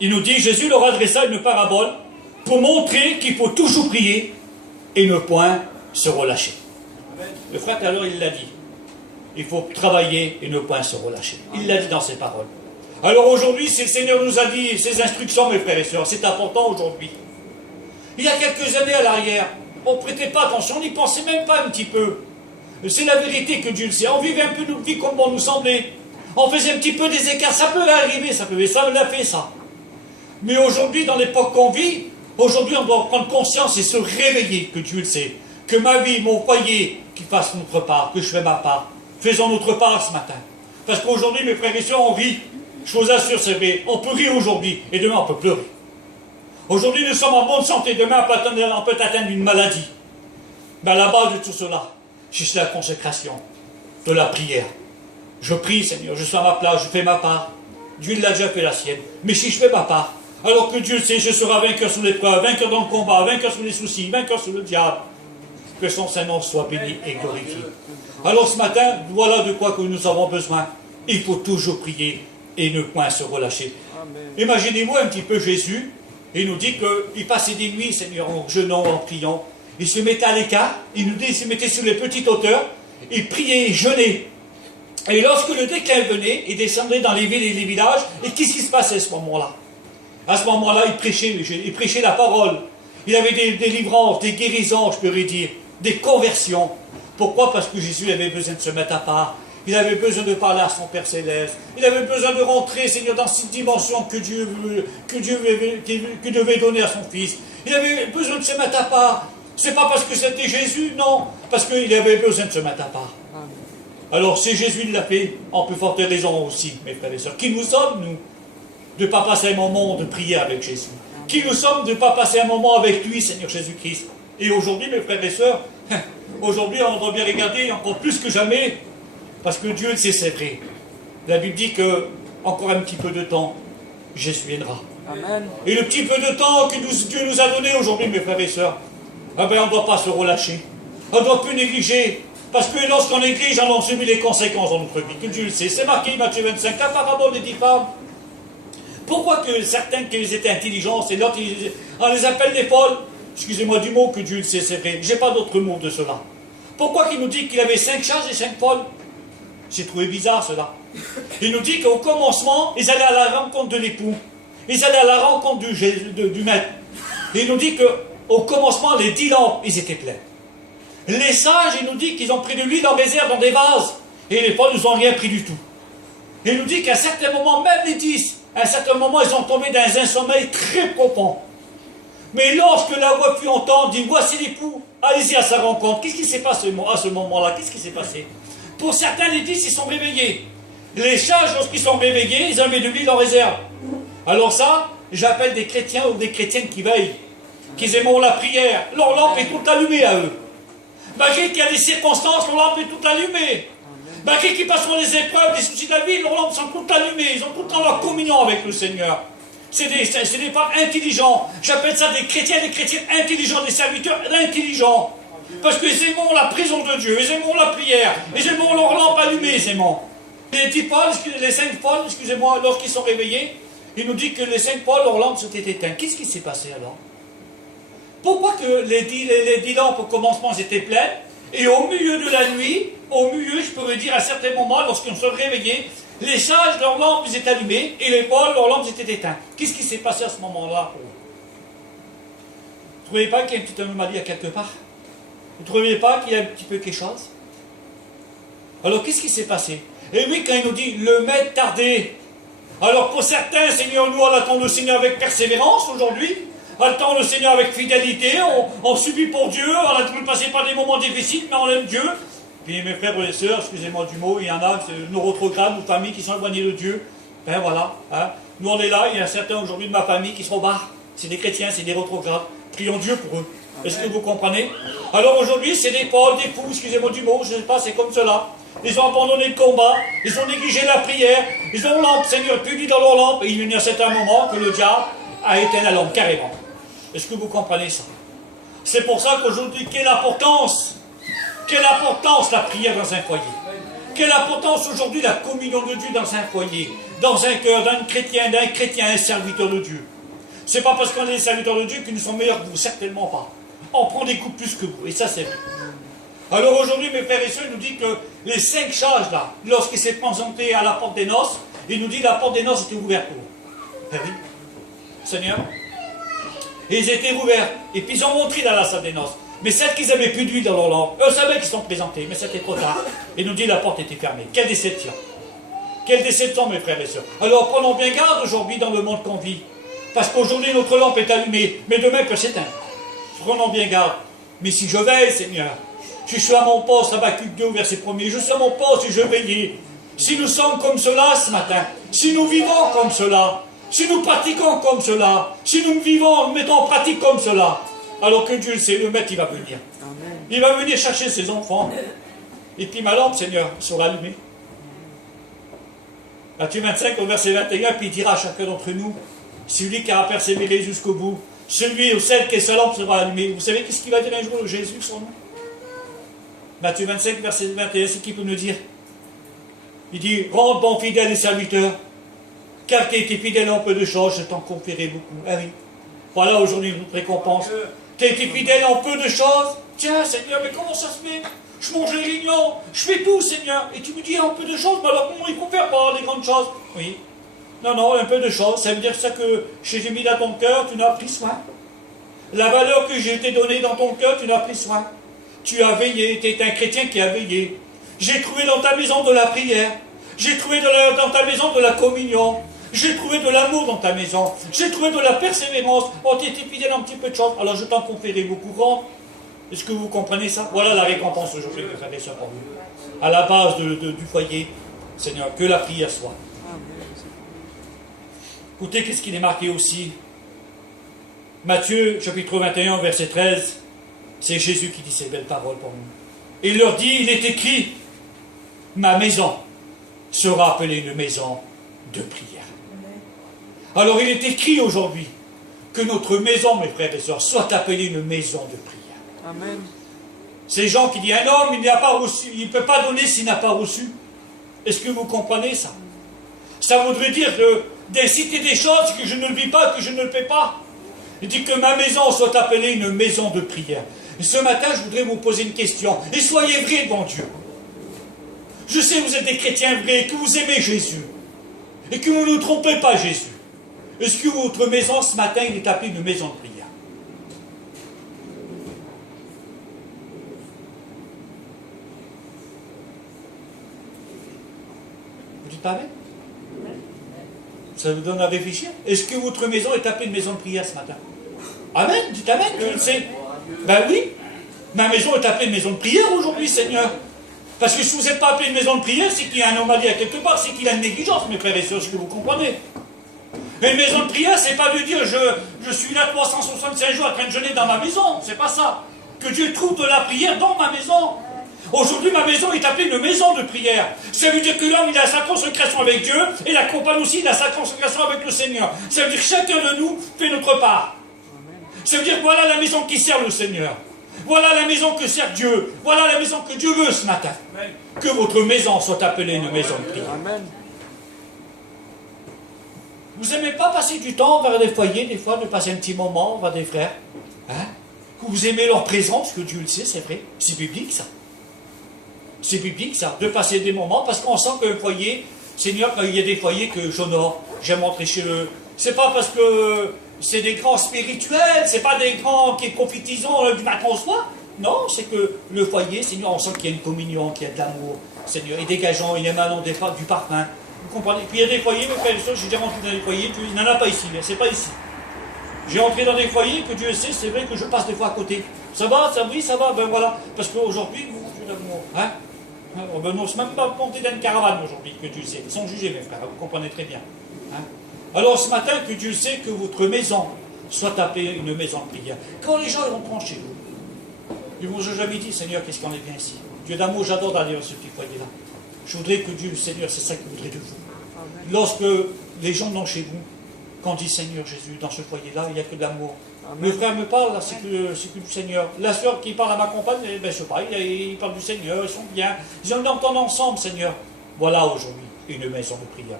Il nous dit, Jésus leur adressa une parabole pour montrer qu'il faut toujours prier et ne point se relâcher. Le frère, alors, il l'a dit. Il faut travailler et ne point se relâcher. Il l'a dit dans ses paroles. Alors aujourd'hui, si le Seigneur nous a dit ses instructions, mes frères et sœurs, c'est important aujourd'hui. Il y a quelques années à l'arrière, on ne prêtait pas attention, on n'y pensait même pas un petit peu. C'est la vérité que Dieu le sait. On vivait un peu notre vie comme bon nous semblait. On faisait un petit peu des écarts. Ça peut arriver, ça l'a fait ça. Mais aujourd'hui, dans l'époque qu'on vit, aujourd'hui, on doit prendre conscience et se réveiller que Dieu le sait. Que ma vie, mon foyer, qu'il fasse notre part, que je fais ma part. Faisons notre part ce matin. Parce qu'aujourd'hui, mes frères et sœurs, on vit. Je vous assure, c'est vrai. On peut rire aujourd'hui et demain, on peut pleurer. Aujourd'hui, nous sommes en bonne santé. Demain, on peut atteindre une maladie. Mais à la base de tout cela, c'est la consécration de la prière. Je prie, Seigneur, je suis à ma place, je fais ma part. Dieu l'a déjà fait la sienne. Mais si je fais ma part, alors que Dieu le sait, je serai vainqueur sous l'épreuve, vainqueur dans le combat, vainqueur sous les soucis, vainqueur sous le diable. Que son Saint-Nom soit béni et glorifié. Alors ce matin, voilà de quoi que nous avons besoin. Il faut toujours prier et ne point se relâcher. Imaginez-vous un petit peu Jésus. Il nous dit qu'il passait des nuits, Seigneur, en jeûnant, en priant. Il se mettait à l'écart. Il nous dit qu'il se mettait sur les petites hauteurs. Il priait, il jeûnait. Et lorsque le déclin venait, il descendait dans les villes et les villages. Et qu'est-ce qui se passait à ce moment-là? À ce moment-là, il prêchait la parole. Il avait des délivrances, des guérisons, je pourrais dire, des conversions. Pourquoi? Parce que Jésus avait besoin de se mettre à part. Il avait besoin de parler à son Père Céleste. Il avait besoin de rentrer, Seigneur, dans cette dimension que Dieu devait donner à son Fils. Il avait besoin de se mettre à part. C'est pas parce que c'était Jésus, non. Parce qu'il avait besoin de se mettre à part. Alors, si Jésus l'a fait, en plus forte raison aussi, mes frères et sœurs. Qui nous sommes, nous, de ne pas passer un moment de prière avec Jésus? Qui nous sommes de ne pas passer un moment avec lui, Seigneur Jésus-Christ? Et aujourd'hui, mes frères et sœurs, aujourd'hui, on doit bien regarder encore plus que jamais, parce que Dieu le sait, c'est vrai. La Bible dit que, encore un petit peu de temps, Jésus viendra. Amen. Et le petit peu de temps que Dieu nous a donné aujourd'hui, mes frères et sœurs, on ne doit pas se relâcher. On ne doit plus négliger. Parce que lorsqu'on néglige, on en subit les conséquences dans notre vie. Que Dieu le sait. C'est marqué, Matthieu 25, la parabole des 10 femmes. Pourquoi que certains qui étaient intelligents, et l'autre, on les appelle des folles? Excusez-moi du mot, que Dieu le sait, c'est vrai. Je n'ai pas d'autre mot de cela. Pourquoi qu'il nous dit qu'il avait 5 chases et 5 folles? J'ai trouvé bizarre cela. Il nous dit qu'au commencement, ils allaient à la rencontre de l'époux. Ils allaient à la rencontre du maître. Et il nous dit qu'au commencement, les 10 lampes, ils étaient pleins. Les sages, il nous dit qu'ils ont pris de l'huile en réserve dans des vases. Et les folles, ils n'ont rien pris du tout. Et il nous dit qu'à certains moments, même les 10, à un certain moment, ils ont tombé dans un sommeil très profond. Mais lorsque la voix fut entendue, voici l'époux, allez-y à sa rencontre. Qu'est-ce qui s'est passé à ce moment-là? Qu'est-ce qui s'est passé? Pour certains, les 10, ils sont réveillés. Les sages, lorsqu'ils sont réveillés, ils avaient de l'huile en réserve. Alors ça, j'appelle des chrétiens ou des chrétiennes qui veillent, qui aiment la prière. Leur lampe est toute allumée à eux. Malgré qu'il y a des circonstances, leur lampe est toute allumée. Malgré qu'ils passent les épreuves, les soucis de la vie, leurs lampes sont toutes allumées. Ils ont tout le temps leur communion avec le Seigneur. C'est des femmes intelligents. J'appelle ça des chrétiens et des chrétiennes intelligents, des serviteurs intelligents. Parce qu'ils aiment la présence de Dieu, ils aiment la prière, ils aiment leur lampe allumée, ils aiment. Les 5 folles, excusez-moi, lorsqu'ils sont réveillés, il nous dit que les 5 folles, leurs lampes sont éteintes. Qu'est-ce qui s'est passé alors? Pourquoi que les 10 lampes au commencement étaient pleines, et au milieu de la nuit, au milieu, je pourrais dire à certains moments, lorsqu'ils se réveillés, les sages, leurs lampes étaient allumées, et les folles, leurs lampes étaient éteintes. Qu'est-ce qui s'est passé à ce moment-là? Vous ne trouvez pas qu'il y a une petite anomalie à quelque part? Vous ne trouvez pas qu'il y a un petit peu quelque chose? Alors qu'est-ce qui s'est passé? Et oui, quand il nous dit, le maître tardait. Alors pour certains, Seigneur, nous, on attend le Seigneur avec persévérance aujourd'hui. On attend le Seigneur avec fidélité. On subit pour Dieu. On a pu passer par des moments difficiles, mais on aime Dieu. Puis mes frères et les sœurs, excusez-moi du mot, il y en a, nos rétrogrades, nos familles qui sont éloignées de Dieu. Ben voilà. Hein. Nous on est là, il y a certains aujourd'hui de ma famille qui sont bas. C'est des chrétiens, c'est des rétrogrades. Prions Dieu pour eux. Est-ce que vous comprenez? Alors aujourd'hui, c'est des folles, des fous, excusez-moi du mot, je ne sais pas, c'est comme cela. Ils ont abandonné le combat, ils ont négligé la prière, ils ont lampe, Seigneur, puni dans leur lampe, et il y a un certain moment que le diable a éteint la lampe, carrément. Est-ce que vous comprenez ça? C'est pour ça qu'aujourd'hui, quelle importance la prière dans un foyer. Quelle importance aujourd'hui la communion de Dieu dans un foyer. dans un cœur d'un chrétien, un serviteur de Dieu. C'est pas parce qu'on est des serviteurs de Dieu que nous sommes meilleurs que vous, certainement pas. On prend des coups plus que vous, et ça c'est vrai. Alors aujourd'hui, mes frères et sœurs, il nous dit que les 5 sages là, lorsqu'il s'est présenté à la porte des noces, il nous dit que la porte des noces était ouverte pour eux. Eh oui, Seigneur. Et ils étaient ouverts, et puis ils ont montré dans la salle des noces. Mais celles qu'ils avaient plus d'huile dans leur lampe, eux savaient qu'ils sont présentés, mais c'était trop tard. Et il nous dit que la porte était fermée. Quelle déception! Quelle déception, mes frères et sœurs. Alors prenons bien garde aujourd'hui dans le monde qu'on vit. Parce qu'aujourd'hui notre lampe est allumée, mais demain elle peut s'éteindre. Prenons bien garde. Mais si je veille, Seigneur, je suis à mon poste, Habacuc 2, verset 1er, je suis à mon poste et je veille. Si nous sommes comme cela ce matin, si nous vivons comme cela, si nous pratiquons comme cela, si nous vivons, nous mettons en pratique comme cela, alors que Dieu le sait, le maître il va venir. Amen. Il va venir chercher ses enfants. Et puis ma lampe, Seigneur, sera allumée. Matthieu 25, au verset 21, puis il dira à chacun d'entre nous, celui qui a persévéré jusqu'au bout, celui ou celle que sa lampe sera allumée. Vous savez qu'est-ce qu'il va dire un jour Jésus, son nom? Matthieu 25, verset 21, c'est qui peut nous dire? Il dit, rentre bon fidèle et serviteur, car tu as été fidèle en peu de choses, je t'en confierai beaucoup. Ah oui. Voilà aujourd'hui notre récompense. Tu as été fidèle en peu de choses. Tiens, Seigneur, mais comment ça se fait? Je mange les réunions, je fais tout, Seigneur. Et tu me dis en peu de choses, mais alors comment il faut faire pour avoir des grandes choses? Oui. Non, un peu de choses. Ça veut dire ça que j'ai mis dans ton cœur, tu n'as pris soin. La valeur que j'ai été donnée dans ton cœur, tu n'as pris soin. Tu as veillé, tu es un chrétien qui a veillé. J'ai trouvé dans ta maison de la prière. J'ai trouvé dans ta maison de la communion. J'ai trouvé de l'amour dans ta maison. J'ai trouvé de la persévérance. Oh, tu étais fidèle un petit peu de choses. Alors je t'en confierai beaucoup grand. Est-ce que vous comprenez ça? Voilà la récompense aujourd'hui que vous avez sur pour vous. À la base du foyer, Seigneur, que la prière soit. Écoutez, qu'est-ce qu'il est marqué aussi? Matthieu, chapitre 21, verset 13. C'est Jésus qui dit ces belles paroles pour nous. Et il leur dit, il est écrit, ma maison sera appelée une maison de prière. Alors il est écrit aujourd'hui que notre maison, mes frères et sœurs, soit appelée une maison de prière. Amen. Ces gens qui disent, un homme, il n'a pas reçu, il ne peut pas donner s'il n'a pas reçu. Est-ce que vous comprenez ça? Ça voudrait dire d'inciter des choses que je ne vis pas, que je ne le fais pas. Il dit que ma maison soit appelée une maison de prière. Et ce matin, je voudrais vous poser une question. Et soyez vrais devant Dieu. Je sais que vous êtes des chrétiens vrais, que vous aimez Jésus. Et que vous ne trompez pas Jésus. Est-ce que votre maison, ce matin, il est appelée une maison de prière? Vous dites pas amen? Ça vous donne à réfléchir? Est-ce que votre maison est appelée une maison de prière ce matin? Amen, dites amen, je le sais. Ben oui, ma maison est appelée une maison de prière aujourd'hui, Seigneur. Parce que si vous n'êtes pas appelé une maison de prière, c'est qu'il y a un anomalie à quelque part, c'est qu'il a une négligence, mes frères et sœurs, ce que vous comprenez. Mais une maison de prière, c'est pas de dire je suis là 365 jours en train de jeûner dans ma maison, c'est pas ça. Que Dieu trouve de la prière dans ma maison. Aujourd'hui, ma maison est appelée une maison de prière. Ça veut dire que l'homme, il a sa consécration avec Dieu, et la compagne aussi, il a sa consécration avec le Seigneur. Ça veut dire que chacun de nous fait notre part. Ça veut dire que voilà la maison qui sert le Seigneur. Voilà la maison que sert Dieu. Voilà la maison que Dieu veut ce matin. Amen. Que votre maison soit appelée une maison de prière. Amen. Vous n'aimez pas passer du temps vers des foyers, des fois, de passer un petit moment vers des frères, hein? Que vous aimez leur présence, que Dieu le sait, c'est vrai. C'est biblique, ça. C'est biblique, ça, de passer des moments, parce qu'on sent qu'un foyer, Seigneur, quand il y a des foyers que j'honore, j'aime entrer chez eux. C'est pas parce que c'est des grands spirituels, c'est pas des grands qui profitisons du matin au soir. Non, c'est que le foyer, Seigneur, on sent qu'il y a une communion, qu'il y a de l'amour, Seigneur, et dégageant, il émanant du parfum. Vous comprenez? Puis il y a des foyers, mes frères et sœurs, j'ai déjà rentré dans des foyers, il n'y en a pas ici, mais c'est pas ici. J'ai entré dans des foyers que Dieu sait, c'est vrai que je passe des fois à côté. Ça va, ça oui, ça va, ben voilà. Parce qu'aujourd'hui, hein? On n'ose même pas monter dans une caravane aujourd'hui, que Dieu sait. Ils sont jugés, mes frères, vous comprenez très bien. Hein? Alors ce matin, que Dieu sait que votre maison soit appelée une maison de prière. Quand les gens rentrent chez vous, ils ne vous ont jamais dit, Seigneur, qu'est-ce qu'on est bien ici? Dieu d'amour, j'adore d'aller dans ce petit foyer-là. Je voudrais que Dieu, Seigneur, c'est ça qu'il voudrait de vous. Lorsque les gens viennent chez vous, quand on dit Seigneur Jésus, dans ce foyer-là, il n'y a que de l'amour. Le frère me parle, c'est que du Seigneur. La soeur qui parle à ma compagne, ben, je sais pas, il parle du Seigneur, ils sont bien. Ils entendent ensemble, Seigneur. Voilà aujourd'hui une maison de prière.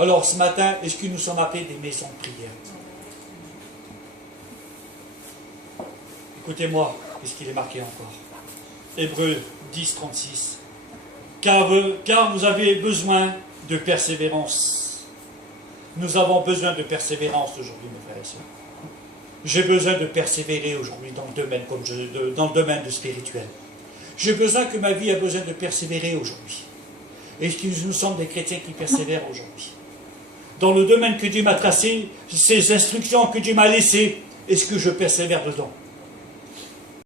Alors ce matin, est-ce que nous sommes appelés des maisons de prière? Écoutez-moi, qu'est-ce qu'il est marqué encore? Hébreux 10, 36. Car vous avez besoin de persévérance. Nous avons besoin de persévérance aujourd'hui, mes frères et sœurs. J'ai besoin de persévérer aujourd'hui dans le domaine, dans le domaine de spirituel. J'ai besoin que ma vie a besoin de persévérer aujourd'hui. Est-ce que nous sommes des chrétiens qui persévèrent aujourd'hui? Dans le domaine que Dieu m'a tracé, ces instructions que Dieu m'a laissées, est-ce que je persévère dedans?